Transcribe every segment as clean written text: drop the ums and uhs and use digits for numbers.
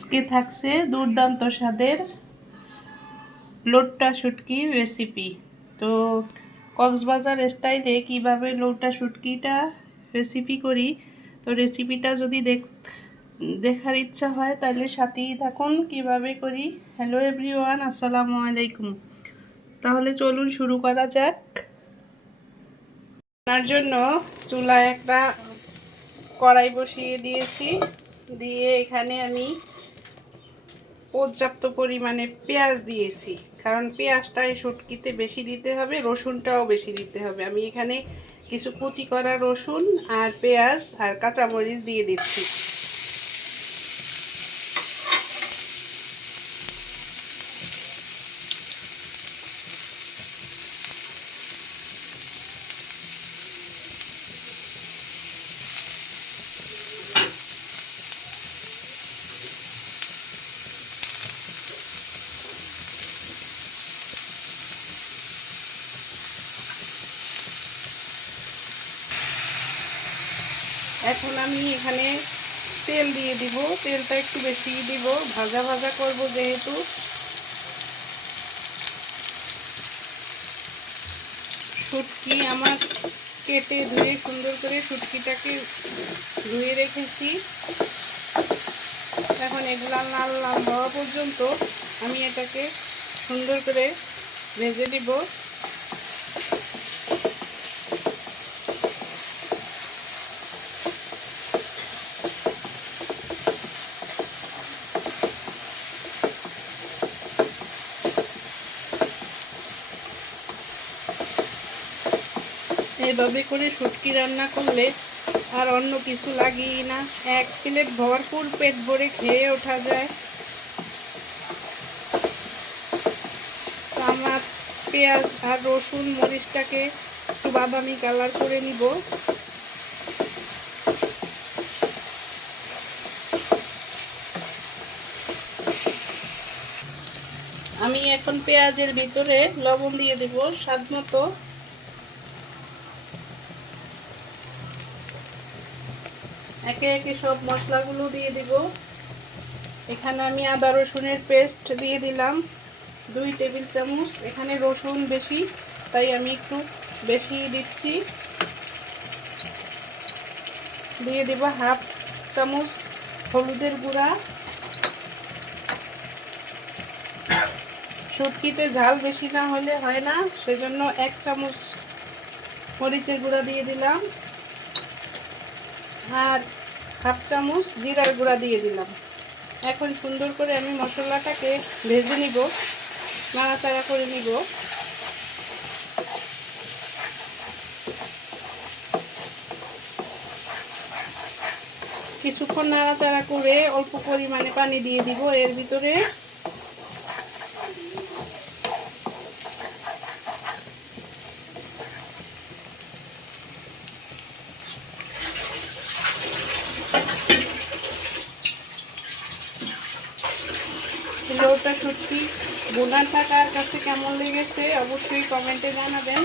আজকে থাকছে দুর্দান্ত স্বাদের লৌটা শুটকির রেসিপি। তো কক্সবাজার স্টাইলে কিভাবে লৌটা শুটকিটা রেসিপি করি, তো রেসিপিটা যদি দেখার ইচ্ছা হয় তাহলে সাথেই থাকুন কিভাবে করি। হ্যালো এভরিওয়ান, আসসালামু আলাইকুম। তাহলে চলুন শুরু করা যাক। তার জন্য চুলায় একটা কড়াই বসিয়ে দিয়েছি, দিয়ে এখানে আমি পর্যাপ্ত পরিমাণে পেঁয়াজ দিয়েছি, কারণ পেঁয়াজটা এই শুটকিতে বেশি দিতে হবে, রসুনটাও বেশি দিতে হবে। আমি এখানে কিছু কুচি করা রসুন আর পেঁয়াজ আর কাঁচামরিচ দিয়ে দিচ্ছি। এখন আমি এখানে তেল দিয়ে দিব, তেলটা একটু বেশি দিব, ভাজা ভাজা করব যেহেতু। শুটকি আমার কেটে ধুয়ে সুন্দর করে শুটকিটাকে ধুয়ে রেখেছি। এখন এগুলা লাল লাল হওয়া পর্যন্ত আমি এটাকে সুন্দর করে ভেজে নিব। এইভাবে করে শুটকি রান্না করলে আর অন্য কিছু লাগেই না, এক প্লেট ভরপুর পেট ভরে খেয়ে ওঠা যায়। তো আমার পেঁয়াজ আর রসুন মরিচটাকে একটু বাদামি কালার করে নিব। আমি এখন পেঁয়াজের ভিতরে লবণ দিয়ে দেব স্বাদ মতো। একে একে সব মশলাগুলো দিয়ে দিব। এখানে আমি আদা রসুনের পেস্ট দিয়ে দিলাম 2 টেবিল চামচ। এখানে রসুন বেশি তাই আমি একটু বেশি দিচ্ছি। দিয়ে দেব হাফ চামচ হলুদের গুঁড়া। শুটকিতে ঝাল বেশি না হলে হয় না, সেজন্য 1 চামচ মরিচের গুঁড়া দিয়ে দিলাম আর হাফ চামচ জিরার গুঁড়া দিয়ে দিলাম। এখন সুন্দর করে আমি মশলাটাকে ভেজে নিব, নাড়াচাড়া করে নিব। কিছুক্ষণ নাড়াচাড়া করে অল্প পরিমাণে পানি দিয়ে দিব এর ভিতরে। লৌটা শুটকি বোনাটা কার কাছে কেমন লেগেছে অবশ্যই কমেন্টে জানাবেন।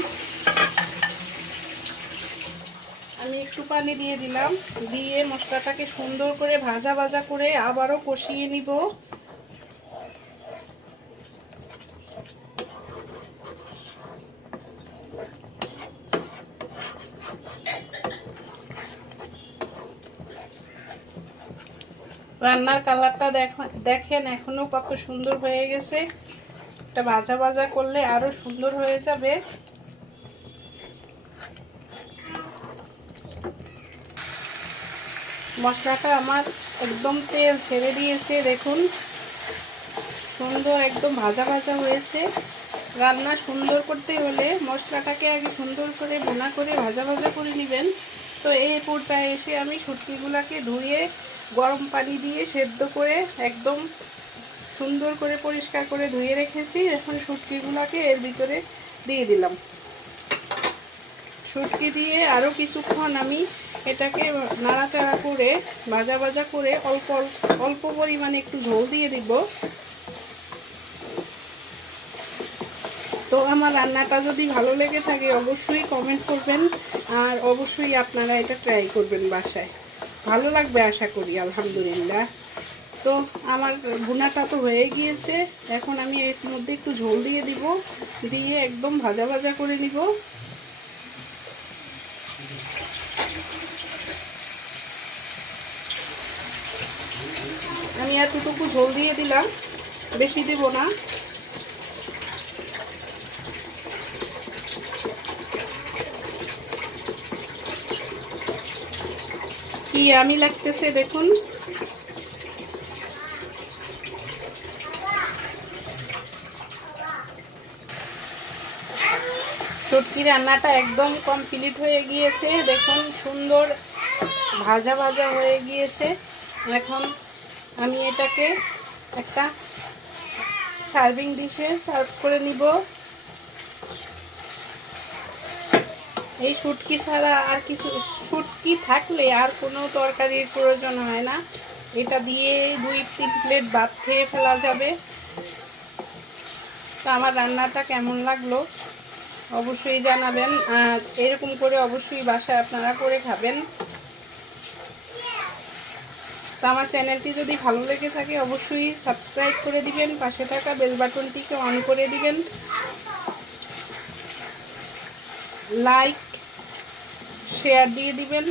আমি একটু পানি দিয়ে দিলাম, দিয়ে মশলাটাকে সুন্দর করে ভাজা ভাজা করে আবারও কষিয়ে নিব। রান্নার কালারটা দেখেন এখনো কত সুন্দর হয়ে গেছে। এটা ভাজা ভাজা করলে আরো সুন্দর হয়ে যাবে। মশলাটা আমার একদম তেল ছেড়ে দিয়েছে, দেখুন সুন্দর একদম ভাজা ভাজা হয়েছে। রান্না সুন্দর করতে হলে মশলাটাকে আগে সুন্দর করে ভুনা করে ভাজা ভাজা করে নেবেন। তো এই পর্যায়ে এসে আমি শুটকিগুলোকে ধুয়ে গরম পানি দিয়ে সেদ্ধ করে একদম সুন্দর করে পরিষ্কার করে ধুয়ে রেখেছি। এখন শুটকিগুলোকে এর ভিতরে দিয়ে দিলাম। শুটকি দিয়ে আরও কিছুক্ষণ আমি এটাকে নাড়াচাড়া করে ভাজা ভাজা করে অল্প পরিমাণে একটু ঝোল দিয়ে দিব। তো আমার রান্নাটা যদি ভালো লেগে থাকে অবশ্যই কমেন্ট করবেন আর অবশ্যই আপনারা এটা ট্রাই করবেন বাসায়, ভালো লাগবে আশা করি। আলহামদুলিল্লাহ। তো আমার ভুনাটা তো হয়ে গিয়েছে। এখন আমি এর মধ্যে একটু ঝোল দিয়ে দিব, দিয়ে একদম ভাজা ভাজা করে নিব। আমি এতটুকু ঝোল দিয়ে দিলাম, বেশি দেব না। কি আমি লাগতেছে দেখুন। শুটকি রান্নাটা একদম কমপ্লিট হয়ে গিয়েছে, দেখুন সুন্দর ভাজা ভাজা হয়ে গিয়েছে। এখন আমি এটাকে একটা সার্ভিং ডিশে সার্ভ করে নিব। এই শুটকি ছাড়া আর কিছু, শুটকি থাকলে আর কোনো তরকারির প্রয়োজন হয় না। এটা দিয়ে 2-3 প্লেট ভাত খেয়ে ফেলা যাবে। তো আমার রান্নাটা কেমন লাগলো অবশ্যই জানাবেন, আর এরকম করে অবশ্যই বাসায় আপনারা করে খাবেন। তো আমার চ্যানেলটি যদি ভালো লেগে থাকে অবশ্যই সাবস্ক্রাইব করে দিবেন, পাশে থাকা বেল বাটনটিকে অন করে দিবেন, লাইক শেয়ার দিয়ে দিবেন।